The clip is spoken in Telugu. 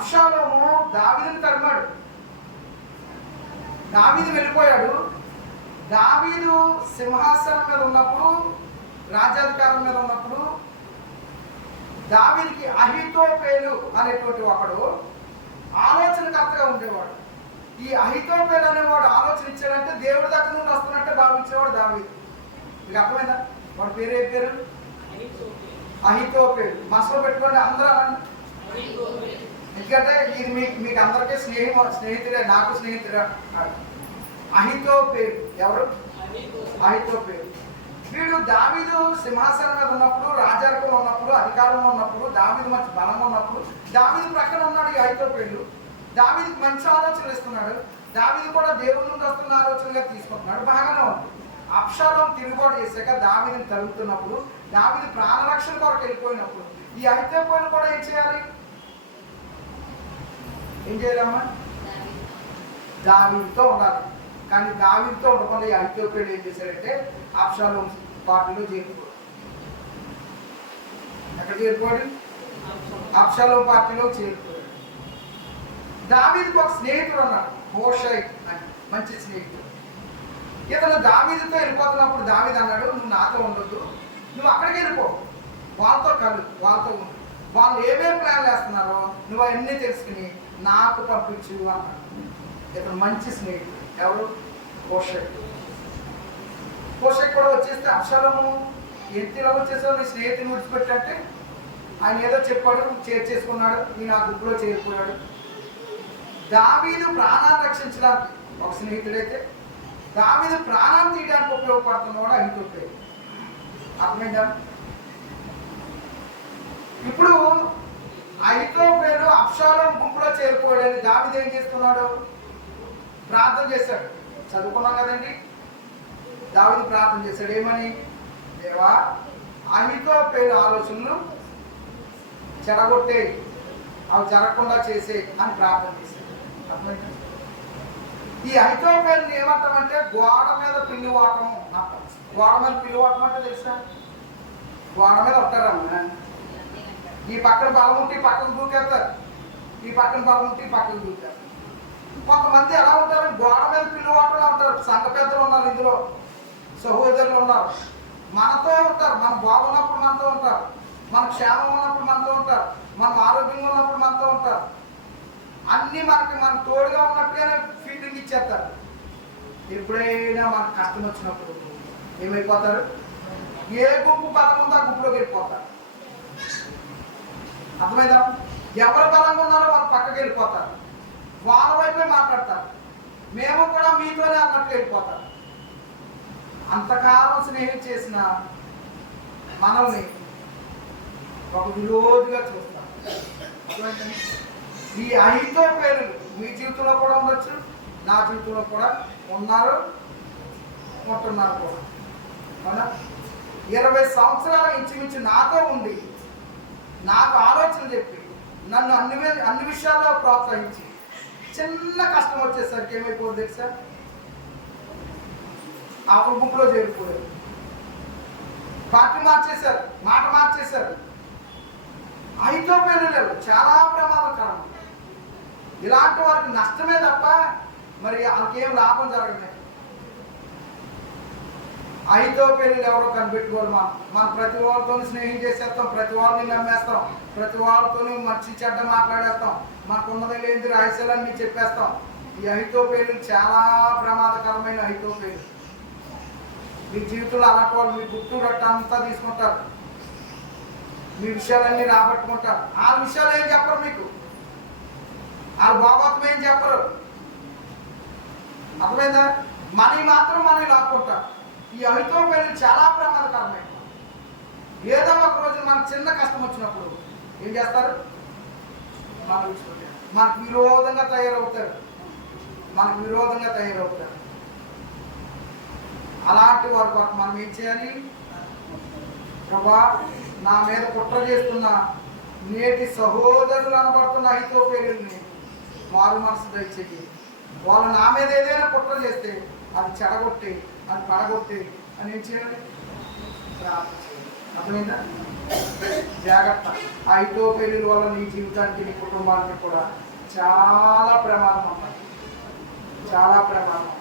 అబ్షాలోము దావీదుని తరిమాడు. దావీదు వెళ్ళిపోయాడు. దావీదు సింహాసనం మీద ఉన్నప్పుడు, రాజ్యాధికారం మీద ఉన్నప్పుడు దావీదుకి అహీతోపేలు అనేటువంటి ఒకడు ఆలోచనకర్తగా ఉండేవాడు. ఈ అహీతోపేలు అనేవాడు ఆలోచన ఇచ్చాడంటే దేవుడి దగ్గర నుండి వస్తున్నట్టే భావించేవాడు దావీదు. మీకు అర్థమైందా? వాడి పేరు ఏ పేరు? అహీతోపేలు. మనసులో పెట్టుకోండి అందరూ. ఎందుకంటే ఇది మీకు అందరికీ స్నేహితుడే, నాకు స్నేహితుడే. అహీతోపేలు ఎవరు? అహీతోపేలు. వీడు దావీదు సింహాసనం మీద ఉన్నప్పుడు, రాజరికంలో ఉన్నప్పుడు, అధికారంలో ఉన్నప్పుడు, దావీదు మంచి బలంగా ఉన్నప్పుడు దావీదు ప్రక్కన ఉన్నాడు ఈ అహీతోపేలు. దావీదుకి మంచి ఆలోచనలు ఇస్తున్నాడు. దావీదు కూడా దేవుడి నుండి వస్తున్న ఆలోచనగా తీసుకుంటున్నాడు. బాగానే ఉంది. అబ్షాలోము తిరుగుబాటు చేశాక దావీదుని తరుగుతున్నప్పుడు, దావీదు ప్రాణరక్షణ కొరకు వెళ్ళిపోయినప్పుడు ఈ అహీతోపేలు కూడా ఏం చేయాలి? ఏం చేయాలమ్మా? దావీదుతో ఉండాలి. కానీ దావీదుతో ఉండకుండా ఈ అహీతోపేలు ఏం చేశాడంటే అబ్షాలోము పార్టీలో చేరిపోయాడు. ఎక్కడ చేరిపోయాడు? అబ్షాలోము పార్టీలో చేరిపోయాడు. దావీదుకు ఒక స్నేహితుడు అన్నాడు, హోషై అని, మంచి స్నేహితుడు. ఇతను దావీదుతో వెళ్ళిపోతున్నప్పుడు దావీదు అన్నాడు, నువ్వు నాతో ఉండొద్దు, నువ్వు అక్కడికి వెళ్ళిపో, వాళ్ళతో కలు, వాళ్ళతో ఉండు, వాళ్ళు ఏమేమి ప్లాన్లు వేస్తున్నారో నువ్వు అవన్నీ తెలుసుకుని నాకు పంపించు అన్నాడు. ఇతను మంచి స్నేహితుడు. ఎవరు? హోషై. హోషై కూడా వచ్చేస్తే అబ్షాలోము ఎంతలో వచ్చేసావు, నీ స్నేహితుని విడిచిపెట్టంటే ఆయన ఏదో చెప్పాడు, చేర్చేసుకున్నాడు, ఈయన ఆ గుంపులో చేరిపోయాడు. దావీదు ప్రాణాన్ని రక్షించడానికి ఒక స్నేహితుడైతే దావీదు ప్రాణాన్ని తీయడానికి ఉపయోగపడుతున్నవాడు అహీతోపేలు. అర్థమైందా? ఇప్పుడు అహీతోపేలు అబ్షాలోము గుంపులో చేరిపోయాడని దావీదు ఏం చేస్తున్నాడు? ప్రార్థన చేశాడు. చదువుకున్నాం కదండి. దావీదు ప్రార్థన చేశాడు. ఏమని? దేవా, అహీతోపేలు ఆలోచనలు చెడగొట్టే, అవి జరగకుండా చేసే అని ప్రార్థన చేశాడు. ఈ అహీతోపేలుని ఏమంటామంటే గోడ మీద పిల్లివాటం అంటాం. గోడ మీద పిల్లివాటం అంటే తెలుసా? గోడ మీద ఉంటారమ్మా, ఈ పక్కన బలం ఉంటే ఈ పక్కకు దూకేస్తారు, ఈ పక్కన బలం ఉంటే ఈ పక్కకు దూకేస్తారు. కొంతమంది ఎలా ఉంటారు? గోడ మీద పిల్లివాటంలో ఉంటారు. సంఘ పెద్దలు ఉన్నారు, ఇందులో సహోదరులు ఉన్నారు, మనతో ఉంటారు. మనం బాగున్నప్పుడు మనతో ఉంటారు, మన క్షేమం ఉన్నప్పుడు మనతో ఉంటారు, మనం ఆరోగ్యంగా ఉన్నప్పుడు మనతో ఉంటారు. అన్నీ మన తోడుగా ఉన్నట్టుగానే ఫీలింగ్ ఇచ్చేస్తారు. ఎప్పుడైనా మనకు కష్టం వచ్చినప్పుడు ఏమైపోతారు? ఏ గుంపు బలం ఉందో ఆ గుంపులోకి వెళ్ళిపోతారు. అర్థమైందా? ఎవరు బలంగా ఉన్నారో వాళ్ళు పక్కకి వెళ్ళిపోతారు, వాళ్ళ వైపే మాట్లాడతారు. మేము కూడా మీతోనే అన్నట్టు వెళ్ళిపోతారు. అంతకాలం స్నేహం చేసిన మనల్ని ఒక విరోధిగా చూస్తాం. ఈ అహీతోపేలు మీ జీవితంలో కూడా ఉండొచ్చు, నా జీవితంలో కూడా ఉన్నారు, ఉంటున్నారు కూడా. అవునా? 20 సంవత్సరాల ఇంచుమించు నాతో ఉండి నాకు ఆలోచన చెప్పి నన్ను అన్ని విషయాల్లో ప్రోత్సహించి చిన్న కష్టం వచ్చేసరికి ఏమైపోతుంది తెలుసా? ఆ గుంపులో చేరిపోయారు. పార్టీ మార్చేశారు, మాట మార్చేశారు. అహీతోపేలు లేవు. చాలా ప్రమాదకరం. ఇలాంటి వారికి నష్టమే తప్ప మరి వాళ్ళకేం లాభం జరగలేదు. అహీతోపేలు ఎవరో కనిపెట్టుకోవాలి. మనం ప్రతి వాళ్ళతో స్నేహం చేసేస్తాం, ప్రతి వాళ్ళని నమ్మేస్తాం, ప్రతి వాళ్ళతో మంచి చెడ్డ మాట్లాడేస్తాం, మనకున్నది లేని రహస్యాలన్నీ చెప్పేస్తాం. ఈ అహీతోపేలు చాలా ప్రమాదకరమైన అహీతోపేలు. మీ జీవితంలో అలాంటి వాళ్ళు మీ గుట్టు రట్ట అంతా తీసుకుంటారు, మీ విషయాలన్నీ రాబట్టుకుంటారు. ఆ విషయాలు ఏం చెప్పరు మీకు, వాళ్ళ భాగవతం ఏం చెప్పరు. అర్థమైందా? మనవి మాత్రం మనవి లాక్కుంటారు. ఈ అహీతోపేలు చాలా ప్రమాదకరమైన. ఏదో ఒక రోజు మనకు చిన్న కష్టం వచ్చినప్పుడు ఏం చేస్తారు? మనకు విరోధంగా తయారవుతారు, మనకు విరోధంగా తయారవుతారు. అలాంటి వారి కొరకు మనం ఏం చేయాలి? ప్రభా, నా మీద కుట్ర చేస్తున్న నేటి సహోదరులు అనబడుతున్న అహీతోపేలుని మారు మనసు దయచేయి. వాళ్ళు నా మీద ఏదైనా కుట్ర చేస్తే అది చెడగొట్టి, అది పడగొట్టి అని ఏం చేయాలి? ప్రార్థన చేయాలి. అర్థమైందా? జాగ్రత్త. ఆ అహితోపెలీల వల్ల నీ జీవితానికి నీ కుటుంబానికి కూడా చాలా ప్రమాదం అమ్మాయి, చాలా ప్రమాదం.